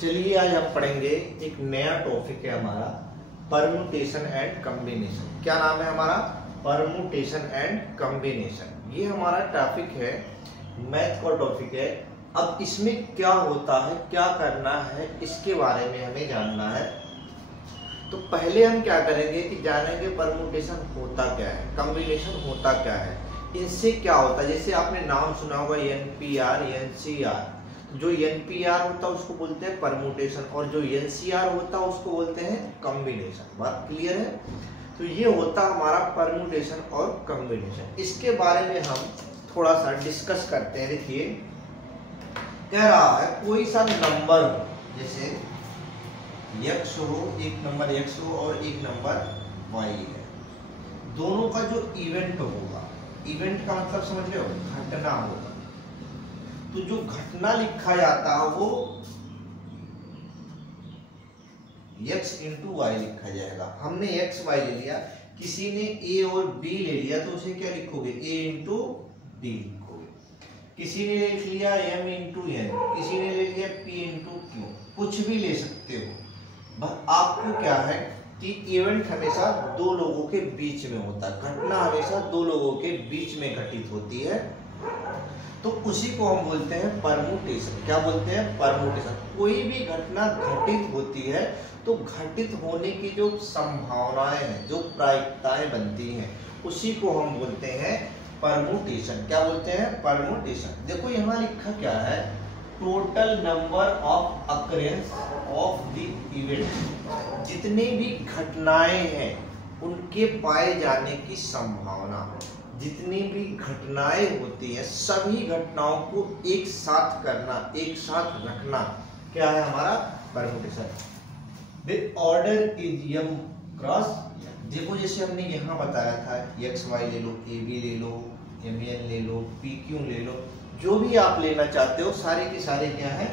चलिए आज हम पढ़ेंगे एक नया टॉपिक है हमारा परम्यूटेशन एंड कॉम्बिनेशन। क्या नाम है हमारा? Permutation and combination. ये हमारा टॉपिक है, मैथ का टॉपिक है। अब इसमें क्या होता है, क्या करना है, इसके बारे में हमें जानना है। तो पहले हम क्या करेंगे कि जानेंगे परम्यूटेशन होता क्या है, कॉम्बिनेशन होता क्या है, इनसे क्या होता है। जैसे आपने नाम सुना होगा एनपीआर, एनसीआर। जो एनपीआर होता है उसको बोलते हैं परम्यूटेशन और जो एनसीआर होता है उसको बोलते हैं कॉम्बिनेशन। बात क्लियर है? तो ये होता हमारा परम्यूटेशन और कॉम्बिनेशन। इसके बारे में हम थोड़ा सा डिस्कस करते हैं। देखिए कह रहा है कोई सा नंबर हो, जैसे x हो, एक नंबर x हो और एक नंबर y है। दोनों का जो इवेंट होगा, इवेंट का मतलब समझ रहे हो, घटना होगा। तो जो घटना लिखा जाता है वो x इंटू वाई लिखा जाएगा। हमने x y ले लिया, किसी ने a और b ले लिया तो उसे क्या लिखोगे? a इंटू b लिखोगे। किसी ने लिख लिया m इंटू n, किसी ने ले लिया p इंटू q। कुछ भी ले सकते हो, बस आपको क्या है कि इवेंट हमेशा दो लोगों के बीच में होता है, घटना हमेशा दो लोगों के बीच में घटित होती है। तो उसी को हम बोलते हैं परम्यूटेशन। क्या बोलते हैं? परम्यूटेशन। कोई भी घटना घटित होती है तो घटित होने की जो संभावनाएं हैं, जो प्रायिकताएं बनती हैं, उसी को हम बोलते हैं परम्यूटेशन। क्या बोलते हैं? परम्यूटेशन। देखो यहाँ लिखा क्या है, total number of occurrence of the event. जितनी भी घटनाएं हैं उनके पाए जाने की संभावना। जितनी भी घटनाएं होती हैं सभी घटनाओं को एक साथ करना, एक साथ रखना, क्या है हमारा? Permutation. The order is m cross. देखो जैसे हमने यहाँ बताया था x y ले लो, a b ले लो, m n ले लो, p q ले लो, जो भी आप लेना चाहते हो सारे के सारे क्या है?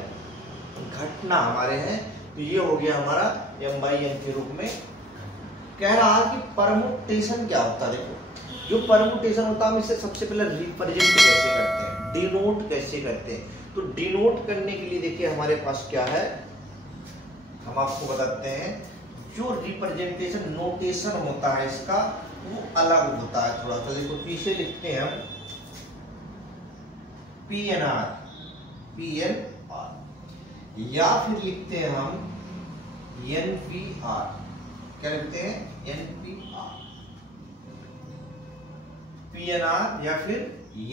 घटना हमारे हैं। तो ये हो गया हमारा m by n के रूप में। कह रहा है कि परम्यूटेशन क्या होता है। देखो जो परम्यूटेशन होता है हम इसे सबसे पहले रिप्रेजेंट कैसे करते हैं, डिनोट कैसे करते हैं। तो डिनोट करने के लिए देखिए हमारे पास क्या है, हम आपको बताते हैं। जो रिप्रेजेंटेशन नोटेशन होता है इसका वो अलग होता है थोड़ा सा। देखो पीछे लिखते हैं हम PNR, PNR, या फिर लिखते हैं हम NPR। क्या लिखते हैं? NPR, PNR या फिर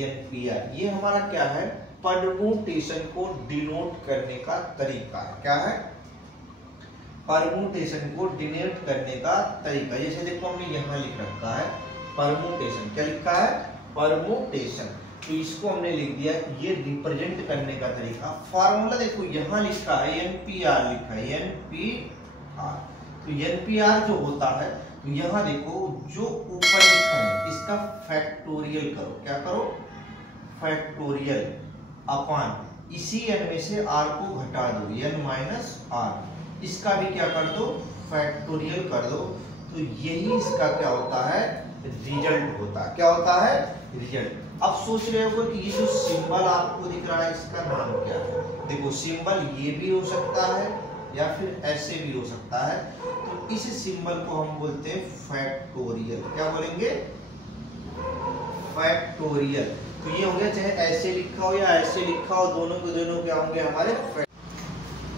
NPR। ये हमारा क्या है? परम्यूटेशन को डिनोट करने का तरीका है। क्या है? परम्यूटेशन को डिनोट करने का तरीका। जैसे देखो हमने यहाँ लिख रखा है परम्यूटेशन। क्या लिखा है? परम्यूटेशन। तो इसको हमने लिख दिया, ये रिप्रेजेंट करने का तरीका। फार्मूला देखो यहाँ लिखा है NPR, लिखा है NPR। तो NPR जो होता है, तो यहाँ देखो जो ऊपर लिखा है इसका फैक्टोरियल करो। क्या करो? फैक्टोरियल अपॉन इसी n में से r को घटा दो, n माइनस r। इसका भी क्या कर दो? फैक्टोरियल कर दो। तो यही इसका क्या होता है? रिजल्ट होता है। क्या होता है? रिजल्ट। अब सोच रहे हो कि ये जो सिंबल आपको दिख रहा है इसका नाम क्या है? देखो सिंबल ये भी हो सकता है या फिर ऐसे भी हो सकता है। तो इस सिंबल को हम बोलते हैं फैक्टोरियल। क्या बोलेंगे? फैक्टोरियल। तो ये हो गया, चाहे ऐसे लिखा हो या ऐसे लिखा हो, दोनों के दोनों क्या होंगे हमारे?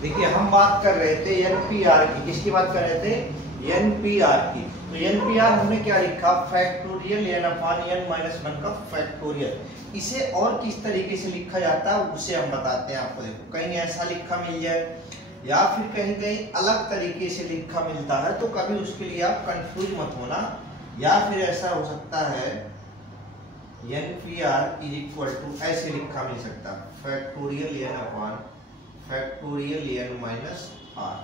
देखिए हम बात कर रहे थे NPR की। किसकी बात कर रहे थे? NPR की। तो NPR हमने क्या लिखा? Factorial n upon n minus 1 का फैक्टोरियल। इसे और किस तरीके से लिखा जाता है उसे हम बताते हैं आपको। देखो कहीं ऐसा लिखा मिल जाए या फिर कहीं कहीं अलग तरीके से लिखा मिलता है, तो कभी उसके लिए आप कंफ्यूज मत होना। या फिर ऐसा हो सकता है NPR इज इक्वल टू, ऐसे लिखा मिल सकता है factorial n upon factorial n minus r।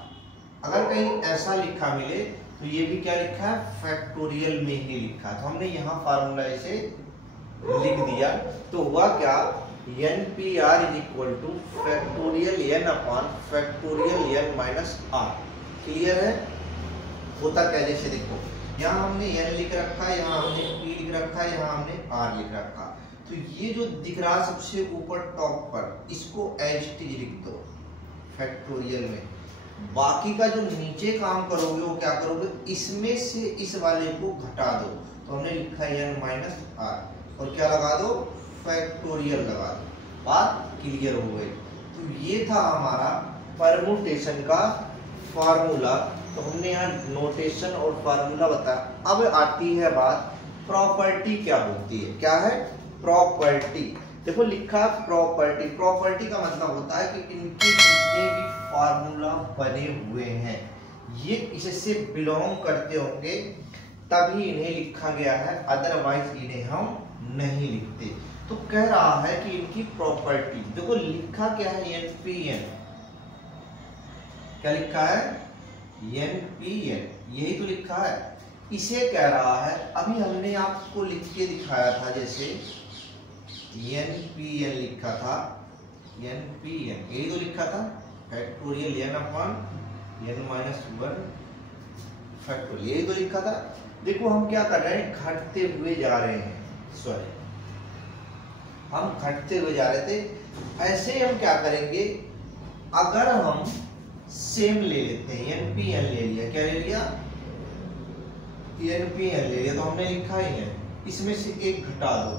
अगर कहीं ऐसा लिखा मिले तो ये भी क्या लिखा है? फैक्टोरियल में ही लिखा। तो हमने यहाँ फार्मूला इसे लिख दिया। तो हुआ क्या? NPR is equal to factorial n upon factorial n minus r। Clear है? होता क्या? जैसे देखो यहाँ हमने n लिख रखा है, यहाँ हमने p लिख रखा है, यहाँ हमने r लिख रखा। तो ये जो दिख रहा सबसे ऊपर टॉप पर, इसको एज इट इज लिख दो। फैक्टोरियल में। बाकी का जो नीचे काम करोगे वो क्या करोगे, इसमें से इस वाले को घटा दो, तो हमने लिखा है n माइनस आर और क्या लगा दो, फैक्टोरियल लगा दो। बात क्लियर हो गई। तो ये था हमारा परमुटेशन का फार्मूला। तो हमने यहाँ नोटेशन और फार्मूला बताया। अब आती है बात प्रॉपर्टी क्या होती है। क्या है प्रॉपर्टी, देखो लिखा प्रॉपर्टी। प्रॉपर्टी का मतलब होता है कि इनके जितने भी फार्मूला बने हुए हैं ये इससे बिलोंग करते होंगे तभी इन्हें लिखा गया है, अदरवाइज इन्हें हम नहीं लिखते। तो कह रहा है कि इनकी प्रॉपर्टी देखो, लिखा क्या है NPN, क्या लिखा है NPN, यही तो लिखा है। इसे कह रहा है, अभी हमने आपको लिख के दिखाया था, जैसे NPN लिखा था, NPN यही तो लिखा था, factorial n upon n minus 1 factorial, यही तो लिखा था। देखो हम क्या कर रहे हैं, घटते हुए जा रहे हैं, सॉरी हम घटते हुए जा रहे थे। ऐसे हम क्या करेंगे, अगर हम सेम ले लेते हैं, NPN ले लिया, क्या ले लिया NPN ले लिया, तो हमने लिखा ही है, इसमें से एक घटा दो,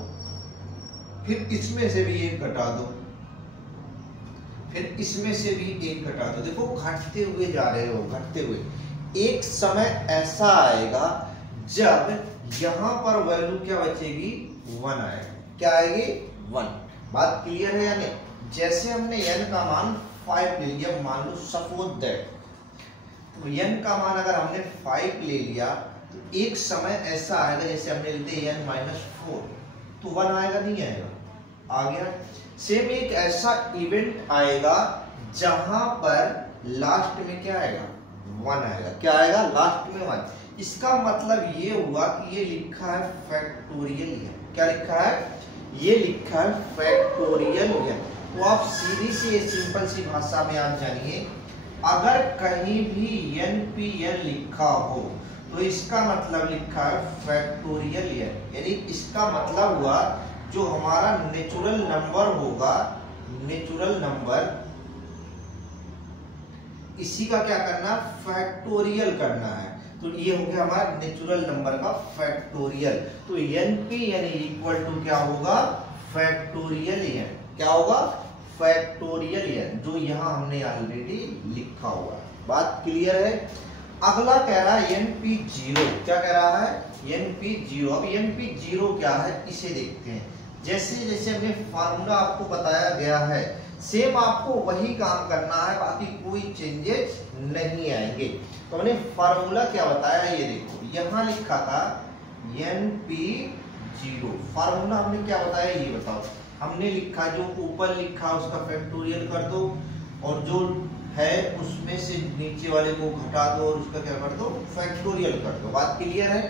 फिर इसमें से भी एक घटा दो, फिर इसमें से भी एक घटा दो। देखो घटते हुए जा रहे हो, घटते हुए। एक समय ऐसा आएगा जब यहां पर वैल्यू क्या बचेगी, 1 आएगा। क्या आएगी 1। बात क्लियर है या नहीं। जैसे हमने n का मान 5 ले लिया, मान लो सपोज दैट, तो n का मान अगर हमने 5 ले लिया तो एक समय ऐसा आएगा, जैसे हमने लेते n माइनस 4, तो 1 आएगा नहीं आएगा, आ गया। सेम एक ऐसा इवेंट आएगा जहां पर लास्ट में क्या आएगा, 1 आएगा। क्या आएगा लास्ट में 1। इसका मतलब ये हुआ कि ये लिखा है फैक्टोरियल है। क्या लिखा है, ये लिखा है फैक्टोरियल है। तो आप सीधी सी सिंपल सी भाषा में आप जानिए, अगर कहीं भी NPN लिखा हो तो इसका मतलब लिखा है फैक्टोरियल है। यानी इसका मतलब हुआ जो हमारा नेचुरल नंबर होगा, नेचुरल नंबर, इसी का क्या करना, फैक्टोरियल करना है। तो ये हो गया हमारा नेचुरल नंबर का फैक्टोरियल। तो NPN इक्वल टू क्या होगा, फैक्टोरियल n। क्या होगा, फैक्टोरियल n, जो यहां हमने ऑलरेडी लिखा हुआ है। बात क्लियर है। अगला कह रहा है NP0। क्या कह रहा है, NP0। अब NP0 क्या है इसे देखते हैं। जैसे जैसे हमने फार्मूला आपको बताया गया है, सेम आपको वही काम करना है, बाकी कोई चेंजेस नहीं आएंगे। तो हमने फार्मूला क्या बताया है, ये देखो यहां लिखा था NP0। फार्मूला हमने क्या बताया ये बताओ। हमने लिखा जो ऊपर लिखा उसका फैक्टोरियल कर दो, और जो है उसमें से नीचे वाले को घटा दो और उसका क्या कर दो, फैक्टोरियल कर दो। बात क्लियर है।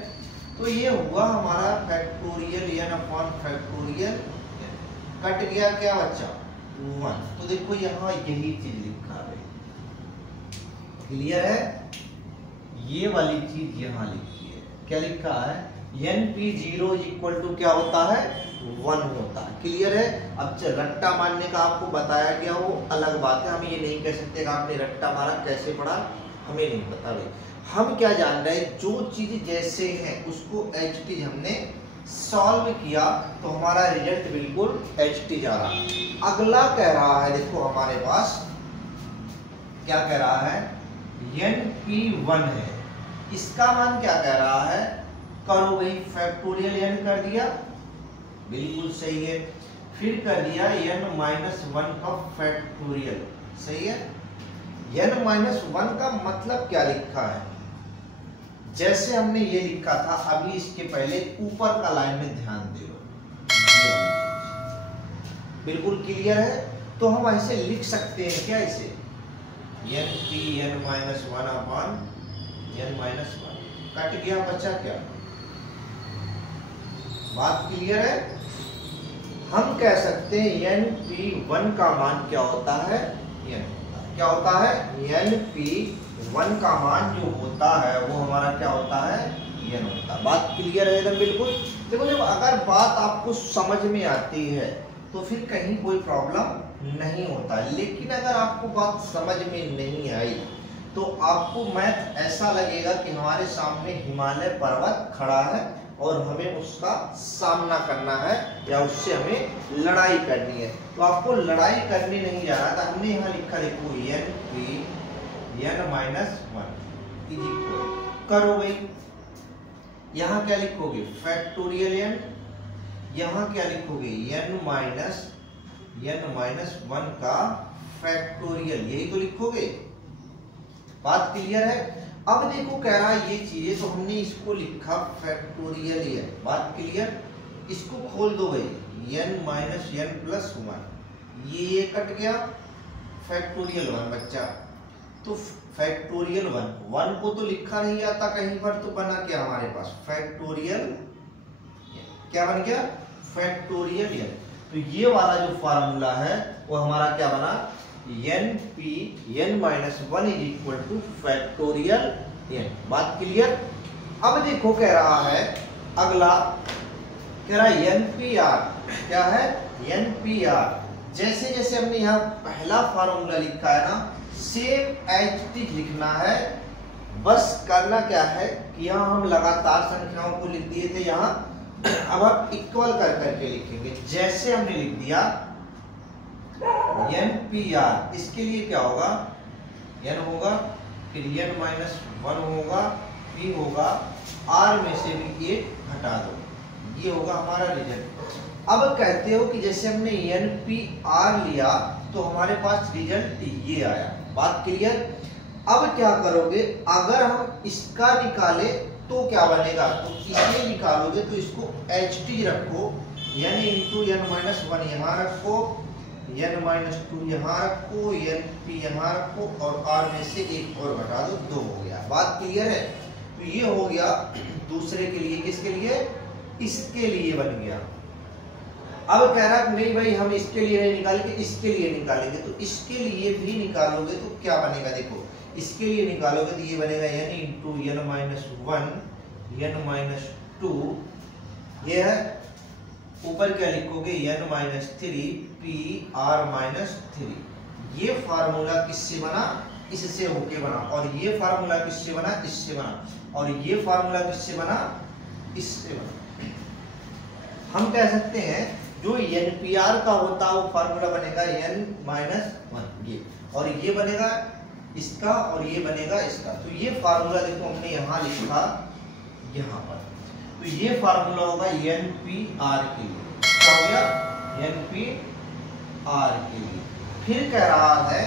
तो ये हुआ हमारा factorial n upon factorial, cut गया क्या बच्चा, 1। तो देखो यहाँ यही चीज लिखा है, क्लियर है। ये वाली चीज यहाँ लिखी है, क्या लिखा है, NP0 इक्वल टू क्या होता है, 1 होता है। क्लियर है। अब रट्टा मारने का आपको बताया गया, वो अलग बात है। हम ये नहीं कह सकते कि आपने रट्टा मारा, कैसे पढ़ा हमें नहीं पता भाई। हम क्या जान रहे हैं, जो चीज जैसे है उसको HT हमने सॉल्व किया तो हमारा रिजल्ट बिल्कुल HT आ रहा। अगला कह रहा है, देखो हमारे पास क्या कह रहा है, NP1 है। इसका मान क्या कह रहा है, करो भाई, फैक्टोरियल n कर दिया, बिल्कुल सही है। फिर कर दिया n माइनस 1 का फैक्टोरियल, सही है। n माइनस 1 का मतलब क्या लिखा है, जैसे हमने ये लिखा था, अभी इसके पहले ऊपर का लाइन में ध्यान दो, बिल्कुल क्लियर है। तो हम ऐसे लिख सकते हैं क्या, इसे NPN minus 1 upon n minus 1, cut गया, बचा क्या, बात क्लियर है। हम कह सकते हैं NP1 का मान क्या होता है, क्या होता है, NP1 का मान जो होता है वो हमारा क्या होता है, n होता है। बात क्लियर है एकदम बिल्कुल। देखो जब अगर बात आपको समझ में आती है तो फिर कहीं कोई प्रॉब्लम नहीं होता। लेकिन अगर आपको बात समझ में नहीं आई तो आपको मैथ ऐसा लगेगा कि हमारे सामने हिमालय पर्वत खड़ा है और हमें उसका सामना करना है या उससे हमें लड़ाई करनी है। तो आपको लड़ाई करनी नहीं जा रहा था, हमने यहाँ लिखा देखो N P n minus 1 is equal करोगे, यहाँ क्या लिखोगे फैक्टोरियल n, यहाँ क्या लिखोगे n माइनस 1 का फैक्टोरियल, यही तो लिखोगे। बात क्लियर है। अब देखो कह रहा है ये चीजें तो हमने इसको लिखा फैक्टोरियल है, बात क्लियर। इसको खोल दो भाई n माइनस n प्लस 1, ये कट गया फैक्टोरियल 1 बच्चा। तो फैक्टोरियल 1 को तो लिखा नहीं आता कहीं पर, तो बना क्या हमारे पास फैक्टोरियल, क्या बन गया फैक्टोरियल n। तो ये वाला जो फार्मूला है वो हमारा क्या बना n minus 1 is equal to factorial n। बात क्लियर। अब देखो कह रहा है अगला, कह रहा है NPR, क्या है NPR। जैसे जैसे हमने यहाँ पहला फार्मूला लिखा है ना, सेम एज इट इज लिखना है। बस करना क्या है कि यहाँ हम लगातार संख्याओं को लिख दिए थे, यहाँ अब आप इक्वल कर करके लिखेंगे। जैसे हमने लिख दिया NPR, इसके लिए क्या होगा n होगा, फिर n माइनस 1 होगा, p होगा, r में से भी 1 घटा दो, ये होगा हमारा रिजल्ट। अब कहते हो कि जैसे हमने NPR लिया तो हमारे पास रिजल्ट ये आया। बात क्लियर। अब क्या करोगे, अगर हम इसका निकाले तो क्या बनेगा, तो इसे निकालोगे तो इसको HT रखो, n इंटू n माइनस 1 यहाँ रखो, n माइनस 2 यहाँ रखो, NP यहाँ रखो और r में से 1 और घटा दो, 2 हो गया। बात क्लियर है। तो ये हो गया दूसरे के लिए, किसके लिए, इसके लिए बन गया। अब कह रहा है नहीं भाई हम इसके लिए नहीं निकालेंगे, इसके लिए निकालेंगे। तो इसके लिए भी निकालोगे तो क्या बनेगा, देखो इसके लिए निकालोगे तो ये बनेगा n into n minus 1 n minus 2, ये है ऊपर क्या लिखोगे n minus 3 p r minus 3। ये फार्मूला किससे बना, इससे होके बना, और ये फार्मूला किससे बना, इससे बना, और ये फार्मूला किससे बना, इससे बना। हम कह सकते हैं जो NPR का होता है वो फार्मूला बनेगा n माइनस 1 ये, और ये बनेगा इसका और ये बनेगा इसका। तो ये फार्मूला देखो हमने यहाँ लिखा यहाँ पर, तो ये फार्मूला होगा NPR के लिए, क्या हो गया NPR के लिए। फिर कह रहा है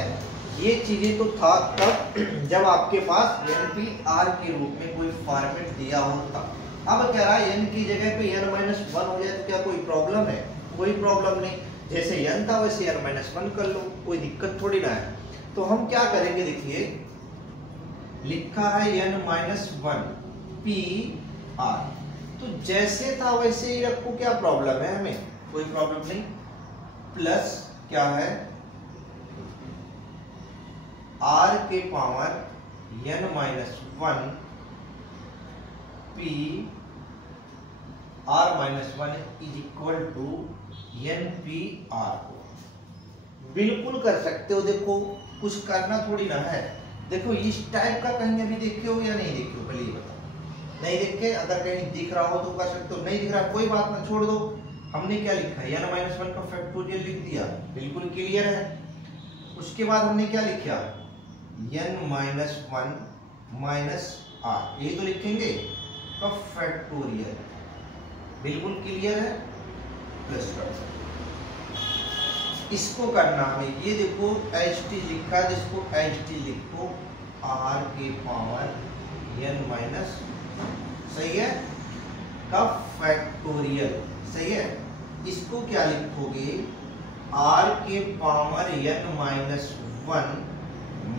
ये चीजें तो था तब जब आपके पास NPR के रूप में कोई फॉर्मेट दिया होता। अब कह रहा है n की जगह पे n माइनस 1 हो जाए तो क्या कोई प्रॉब्लम है, कोई प्रॉब्लम नहीं। जैसे n था वैसे n माइनस 1 कर लो, कोई दिक्कत थोड़ी ना है। तो हम क्या करेंगे, देखिए लिखा है n माइनस 1 p r, तो जैसे था वैसे ही रखो, क्या प्रॉब्लम है, हमें कोई प्रॉब्लम नहीं। प्लस क्या है r के power n minus 1 p r minus 1 is equal to NPR को बिल्कुल कर सकते हो। देखो कुछ करना थोड़ी ना है। देखो इस टाइप का कहीं अभी देखे हो या नहीं देखे हो, पहले ये बताओ। नहीं देखे, अगर कहीं दिख रहा हो तो कर सकते हो, नहीं दिख रहा कोई बात ना, छोड़ दो। हमने क्या लिखा है n माइनस 1 का फैक्टोरियल लिख दिया, बिल्कुल क्लियर है। उसके बाद हमने क्या लिखा n माइनस 1 माइनस r, ये तो लिखेंगे का फैक्टोरियल, बिल्कुल क्लियर है। प्लस कर इसको करना है, ये देखो HT लिखा है, इसको HT लिखो r के पावर n माइनस, सही है, का फैक्टोरियल, सही है। इसको क्या लिखोगे r के power n minus 1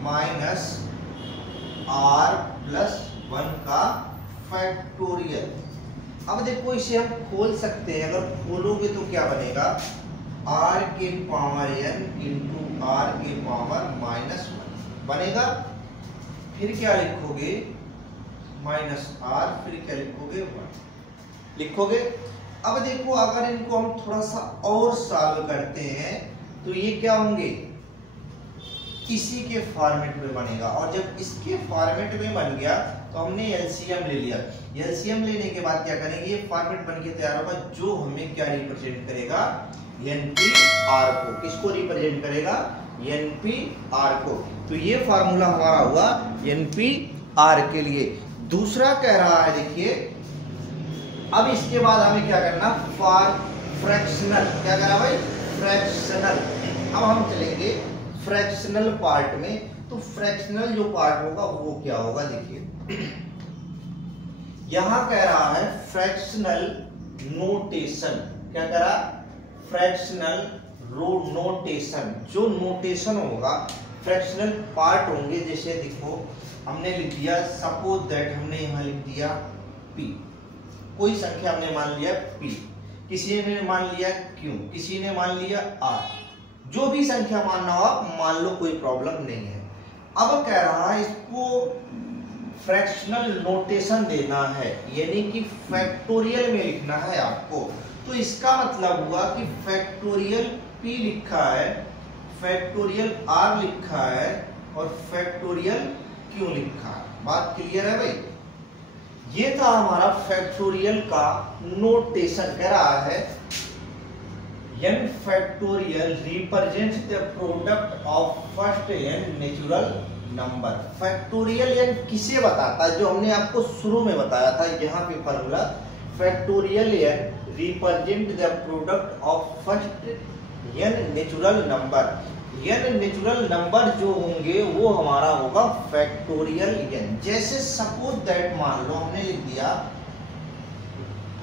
minus r plus 1 का फैक्टोरियल। अब देखो इसे हम खोल सकते हैं, अगर खोलोगे तो क्या बनेगा r के पावर n इंटू r के पावर माइनस 1 बनेगा। फिर क्या लिखोगे माइनस r, फिर क्या लिखोगे 1 लिखोगे। अब देखो अगर इनको हम थोड़ा सा और सॉल्व करते हैं तो ये क्या होंगे, इसी के फॉर्मेट में बनेगा। और जब इसके फॉर्मेट में बन गया तो हमने एलसीएम ले लिया। एलसीएम लेने के बाद क्या करेंगे, ये फॉर्मेट बन के तैयार होगा जो हमें क्या रिप्रेजेंट करेगा, एनपीआर को। किसको रिप्रेजेंट करेगा, एनपीआर को। तो ये फार्मूला हमारा हुआ एनपीआर के लिए। दूसरा कह रहा है, देखिए अब इसके बाद हमें क्या करना, फ्रैक्शनल। क्या करा भाई, फ्रैक्शनल। अब हम चलेंगे फ्रैक्शनल पार्ट में। तो फ्रैक्शनल जो पार्ट होगा वो क्या होगा, देखिए यहां कह रहा है फ्रैक्शनल नोटेशन। क्या कह रहा, फ्रैक्शनल नोटेशन। जो नोटेशन होगा, फ्रैक्शनल पार्ट होंगे, जैसे देखो हमने लिख दिया, सपोज दैट हमने यहां लिख दिया p, कोई संख्या हमने मान लिया p, किसी ने मान लिया q, किसी ने मान लिया r, जो भी संख्या मानना हो आप मान लो, कोई प्रॉब्लम नहीं है। अब कह रहा है इसको फ्रैक्शनल नोटेशन देना है, यानी कि फैक्टोरियल में लिखना है आपको। तो इसका मतलब हुआ कि फैक्टोरियल p लिखा है, फैक्टोरियल r लिखा है और फैक्टोरियल q लिखा है। बात क्लियर है भाई। ये था हमारा फैक्टोरियल का नोटेशन। कह रहा है n factorial represents the product of first n natural number. Factorial n किसे बताता है, जो हमने आपको शुरू में बताया था, यहाँ पे formula, factorial n represent the product of first n natural number. n natural number जो होंगे वो हमारा होगा फैक्टोरियल n। जैसे सपोज दैट मान लो हमने लिख दिया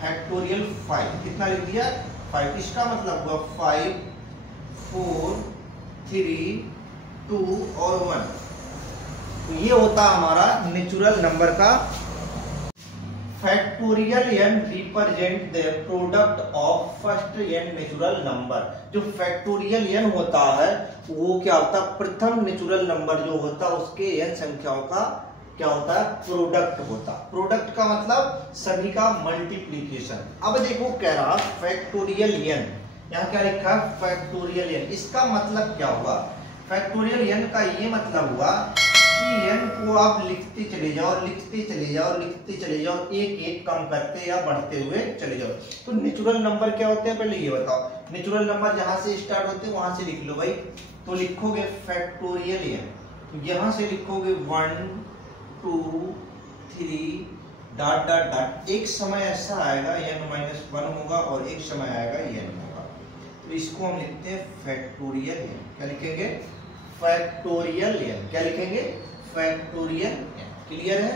फैक्टोरियल 5, कितना लिख दिया 5, इसका मतलब हुआ 5, 4, 3, 2 और 1। तो ये होता हमारा नेचुरल नंबर का। Factorial n represent the product of first n natural number. जो फैक्टोरियल n होता है वो क्या होता है, प्रथम नेचुरल नंबर जो होता है उसके n संख्याओं का क्या होता है, प्रोडक्ट होता। प्रोडक्ट का मतलब सभी का मल्टीप्लीकेशन। अब देखो कह रहा फैक्टोरियल n, यहाँ क्या लिखा है फैक्टोरियल n, इसका मतलब क्या हुआ, फैक्टोरियल n का ये मतलब हुआ कि n को आप लिखते चले जाओ, लिखते चले जाओ, लिखते चले जाओ, एक एक कम करते या बढ़ते हुए चले जाओ। तो नेचुरल नंबर क्या होते हैं, पहले ये बताओ। नेचुरल नंबर जहां से स्टार्ट होते हैं वहां से लिख लो भाई। तो लिखोगे फैक्टोरियल n, तो यहां से लिखोगे 1, 2, 3 डॉट डॉट डॉट। एक समय ऐसा आएगा n-1 होगा और एक समय आएगा n होगा। तो इसको हम लिखते हैं फैक्टोरियल n। क्या लिखेंगे, फैक्टोरियल n। क्या लिखेंगे, फैक्टोरियल n। क्लियर है।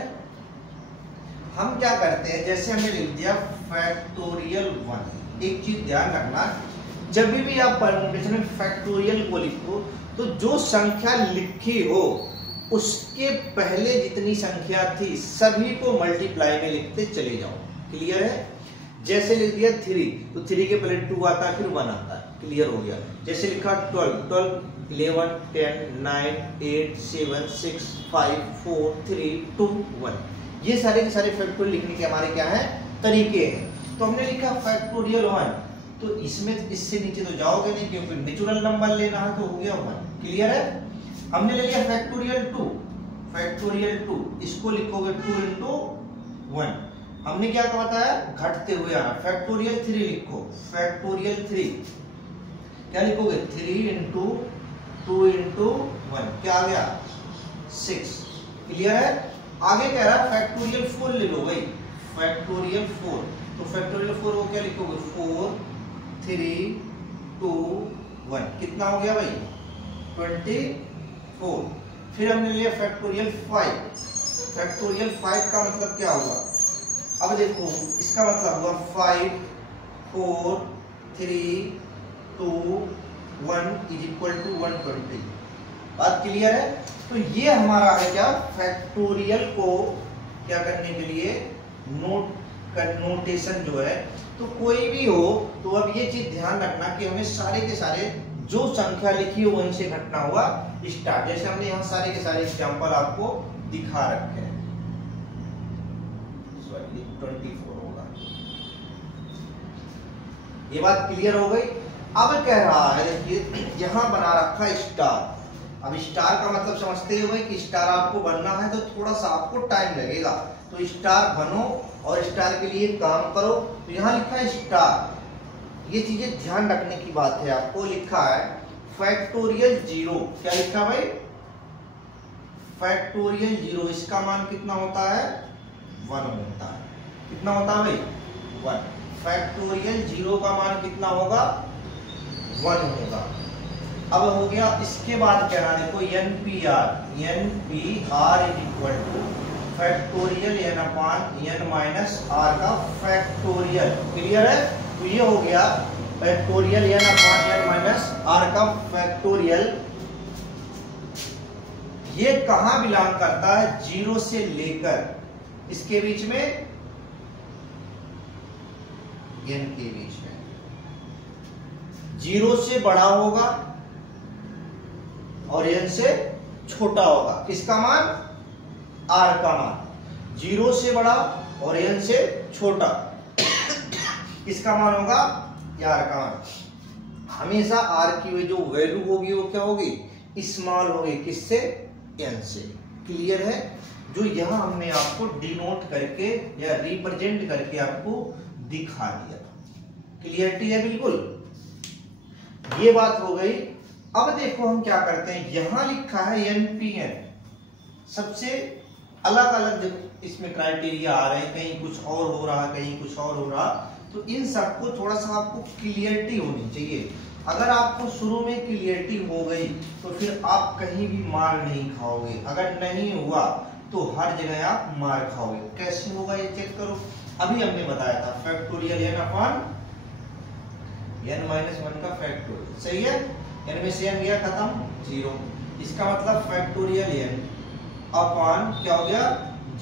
हम क्या करते हैं, जैसे हमने लिख दिया फैक्टोरियल 1, एक चीज ध्यान रखना, जब भी आप परमुटेशन में फैक्टोरियल को लिखो तो जो संख्या लिखी हो उसके पहले जितनी संख्या थी सभी को मल्टीप्लाई में लिखते चले जाओ। क्लियर है। जैसे लिख दिया 3, तो 3 के पहले 2 आता है, फिर 1 आता है। क्लियर हो गया। जैसे लिखा 12, 11, 10, 9, 8, 7, 6, 5, 4, 3, 2, 1। ये सारे के सारे फैक्टोरियल लिखने के हमारे क्या है, तरीके हैं। तो हमने लिखा फैक्टोरियल 1, तो इसमें इससे नीचे तो जाओगे नहीं क्योंकि नेचुरल नंबर लेना है, तो हो गया 1। क्लियर है। हमने ले लिया फैक्टोरियल 2, फैक्टोरियल 2, इसको लिखोगे 2 into 1। हमने क्या बताया, घटते हुए आना। फैक्टोरियल 3 लिखो, फैक्टोरियल 3 क्या लिखोगे, 3 into 2 into 1, क्या आ गया 6। क्लियर है। आगे कह रहा है फैक्टोरियल 4 ले लो भाई, फैक्टोरियल 4, तो फैक्टोरियल 4 को क्या लिखोगे, 4, 3, 2, 1, कितना हो गया भाई 24। फिर हमने लिया फैक्टोरियल 5, फैक्टोरियल 5 का मतलब क्या हुआ, अब देखो इसका मतलब हुआ 5, 4, 3, 2, 1 इज इक्वल टू 120। बात क्लियर है। तो ये हमारा है क्या, फैक्टोरियल को क्या करने के लिए, नोटेशन जो है। तो कोई भी हो तो अब ये चीज ध्यान रखना कि हमें सारे के सारे जो संख्या लिखी हो वहीं से घटना हुआ स्टार्ट। जैसे हमने यहाँ सारे के सारे एग्जाम्पल आपको दिखा रखे हैं। 24 होगा। ये बात क्लियर हो गई। अब कह रहा है देखिए यहाँ बना रखा है स्टार। अब स्टार का मतलब समझते हुए कि स्टार आपको बनना है तो थोड़ा सा आपको टाइम लगेगा, तो स्टार बनो और स्टार के लिए काम करो। तो यहाँ लिखा है स्टार, ये चीजें ध्यान रखने की बात है। आपको लिखा है फैक्टोरियल 0, क्या लिखा भाई? फैक्टोरियल 0, इसका मान कितना होता है? 1 होता है। कितना होता है भाई? 1। फैक्टोरियल 0 का मान कितना होगा? 1 होगा। अब हो गया, इसके बाद कह रहा है देखो NPR is equal to factorial n minus r का फैक्टोरियल। क्लियर है? तो ये हो गया फैक्टोरियल n माइनस r का फैक्टोरियल। ये कहां बिलोंग करता है? 0 से लेकर इसके बीच में n के बीच में। 0 से बड़ा होगा और n से छोटा होगा। किसका मान? r का मान। 0 से बड़ा और n से छोटा किसका मान होगा? r का मान। हमेशा r की जो वैल्यू होगी वो क्या होगी? स्मॉल होगी। किससे? n से। क्लियर है? जो यहां हमने आपको डिनोट करके या रिप्रेजेंट करके आपको दिखा दिया। क्लियरिटी है बिल्कुल? ये बात हो गई। अब देखो हम क्या करते हैं, यहां लिखा है NPN, सबसे अलग अलग इसमें क्राइटेरिया आ रहे हैं, कहीं कुछ और हो रहा, कहीं कुछ और हो रहा। तो इन सबको थोड़ा सा आपको क्लियरिटी होनी चाहिए। अगर आपको शुरू में क्लियरिटी हो गई तो फिर आप कहीं भी मार नहीं खाओगे। अगर नहीं हुआ तो हर जगह आप मार खाओगे। कैसे होगा ये चेक करो। अभी हमने बताया था फैक्टोरियल n माइनस 1 का फैक्टोरियल, सही है? n में से n गया खत्म, 0। इसका मतलब फैक्टोरियल n अपॉन क्या हो गया?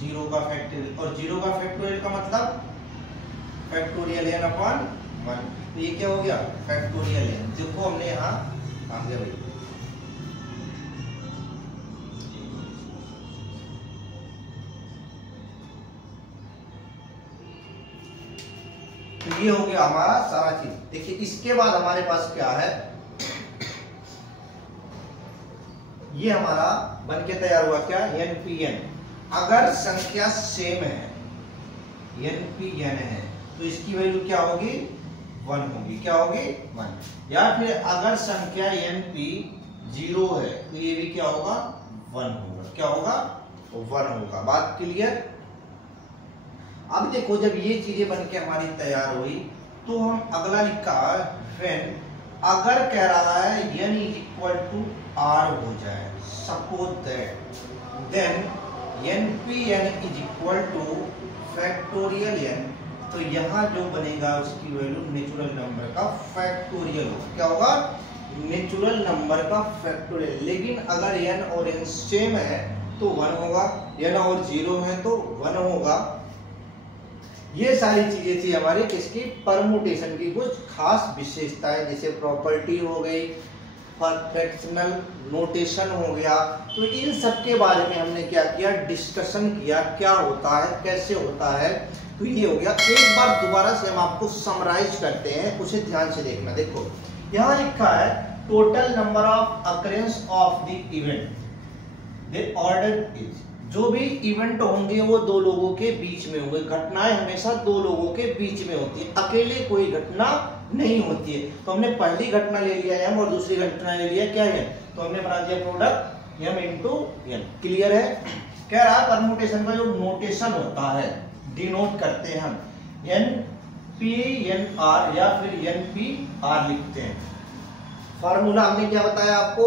0 का फैक्टोरियल। और 0 का फैक्टोरियल का मतलब फैक्टोरियल n अपॉन 1। तो ये क्या हो गया? Factorial n। देखो हमने यहाँ आ गया भाई, तो ये हो गया हमारा सारा चीज। देखिए इसके बाद हमारे पास क्या है, ये हमारा बन के तैयार हुआ क्या? NPN। अगर संख्या सेम है, NPN है, तो इसकी वैल्यू क्या होगी? 1 होगी। क्या होगी? 1। या फिर अगर संख्या NP 0 है तो ये भी क्या होगा? 1 होगा। क्या होगा? 1 होगा। बात क्लियर? अब देखो जब ये चीजें बन के हमारी तैयार हुई तो हम अगला लिखा व्हेन, अगर कह रहा है n is equal to r हो जाए, suppose that, then NPN is equal to factorial n, तो यहाँ जो बनेगा उसकी वैल्यू नेचुरल नंबर का फैक्टोरियल होगा। क्या होगा? नेचुरल नंबर का फैक्टोरियल। लेकिन अगर n और n सेम है तो 1 होगा, n और 0 है तो 1 होगा। ये सारी चीजें थी हमारी किसकी? परमुटेशन की कुछ खास विशेषताएं, जैसे प्रॉपर्टी हो गई, परफेक्शनल नोटेशन हो गया। तो इन सब के बारे में हमने क्या किया? डिस्कशन किया, क्या होता है, कैसे होता है। तो ये हो गया। एक बार दोबारा से हम आपको समराइज करते हैं, उसे ध्यान से देखना। देखो यहाँ लिखा है total number of occurrence of the event, the order is, जो भी इवेंट होंगे वो 2 लोगों के बीच में होंगे। घटनाएं हमेशा 2 लोगों के बीच में होती है, अकेले कोई घटना नहीं होती है। तो हमने पहली घटना ले लिया m और दूसरी घटना ले लिया क्या है, तो हमने बना दिया product m into n। Clear है? कह रहा है परमुटेशन का जो नोटेशन होता है, डिनोट करते हैं हम NPNR या फिर NPR लिखते हैं। फार्मूला हमने क्या बताया आपको?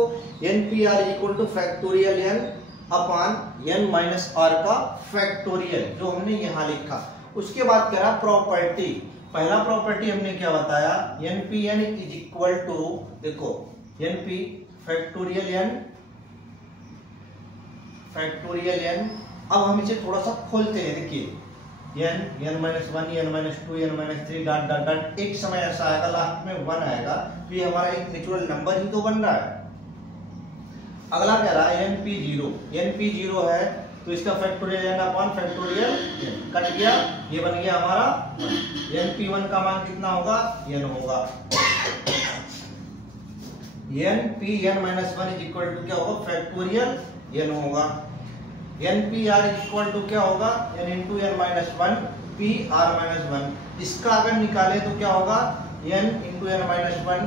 NPR equal to factorial n upon n minus r का फैक्टोरियल, जो हमने यहाँ लिखा। उसके बाद कह रहा प्रॉपर्टी। पहला प्रॉपर्टी हमने क्या बताया? NPN इज इक्वल टू, देखो NP फैक्टोरियल n। अब हम इसे थोड़ा सा खोलते हैं। देखिए n minus 1, n minus 2, n minus 3 dot dot dot. एक समय ऐसा आएगा लास्ट में 1 आएगा, तो ये हमारा एक नेचुरल नंबर ही तो बन रहा है। अगला कह रहा है NP0 है तो इसका factorial n upon factorial n, cut गया, ये बन गया हमारा 1। NP1 का मान कितना होगा? n होगा। N P n minus one is equal to क्या होगा, फैक्टोरियल एन होगा। N P r is equal to क्या होगा, n into n minus one P r minus one. इसका अगर निकाले तो क्या होगा, n into n minus one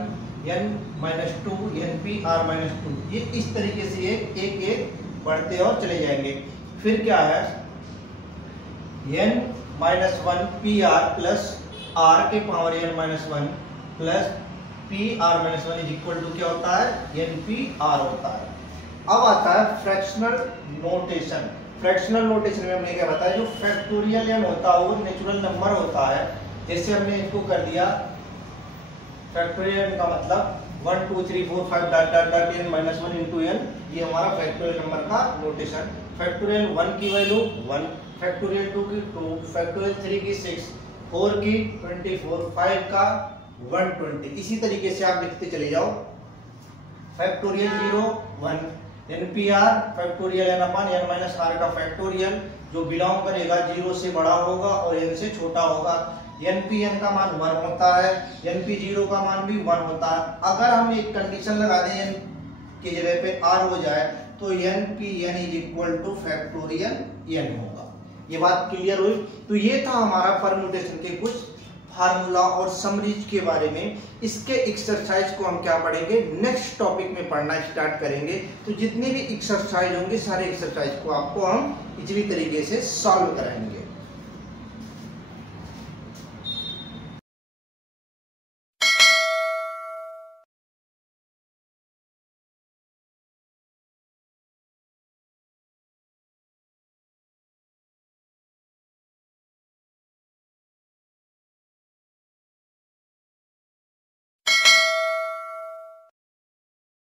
n minus two n P r minus two. ये इस तरीके से एक एक बढ़ते और चले जाएंगे। फिर क्या है, n minus one P r plus r के power n minus one plus p r minus one is equal to क्या होता है, एन पी आर होता है। अब आता है फ्रैक्शनल नोटेशन। फ्रैक्शनल नोटेशन में हमने क्या बताया, जो फैक्टोरियल एन होता है वो नेचुरल नंबर होता है। जैसे हमने इसको कर दिया फैक्टोरियल एन का मतलब 1 2 3 4 5 dot dot dot n minus one into n, ये हमारा फैक्टोरियल नंबर का नोटेशन। फैक्टोरियल 1 की वैल्यू 1, फैक्टोरियल 2 की 2, फैक्टोरियल 3 की 6, 4 की 24, 5 का 120। इसी तरीके से आप लिखते चले जाओ। फैक्टोरियल 0 1 NPR फैक्टोरियल n अपन n माइनस r का फैक्टोरियल जो बिलोंग करेगा 0 से बड़ा होगा और n से छोटा होगा। NPN का मान 1 होता है, NP0 का मान भी 1 होता है। अगर हम एक कंडीशन लगा दें n की जगह पे r हो जाए तो NPN is equal to factorial n होगा। ये बात क्लियर हुई। तो ये था हमारा परम्यूटेशन के कुछ फार्मूला और समरीज के बारे में। इसके एक्सरसाइज को हम क्या पढ़ेंगे, नेक्स्ट टॉपिक में पढ़ना स्टार्ट करेंगे। तो जितने भी एक्सरसाइज होंगे सारे एक्सरसाइज को आपको हम इसी तरीके से सॉल्व कराएंगे।